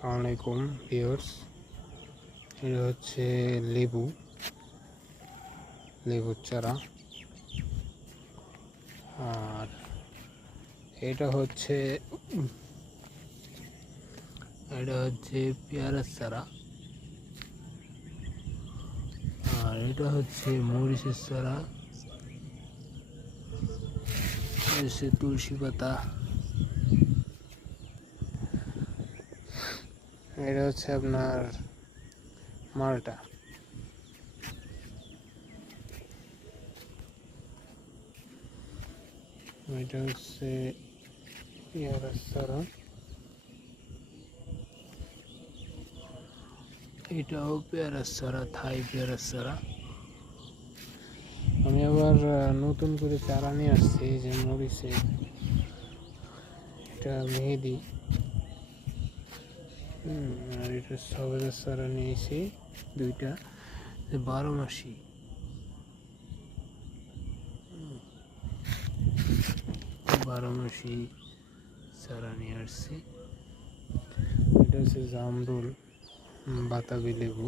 আসসালামু আলাইকুম ভিউয়ার্স। এটা হচ্ছে লেবুর চারা, আর এটা হচ্ছে পেয়ারার চারা, আর এটা হচ্ছে মরিচের চারা, হচ্ছে তুলসী পাতা, এটা হচ্ছে আপনার মালটা, এটা হচ্ছে পেয়ারার চারা, এটাও পেয়ারার চারা, থাই পেয়ারার চারা। আমি আবার নতুন করে চারা নিয়ে আসছি, যে মরিচে, এটা মেহেদি, আর এটা সবেদার চারা নিয়েছি দুইটা, 12 মাসি। চারা নিয়ে আসছি। এটা হচ্ছে জামরুল, বাতাবি লেবু।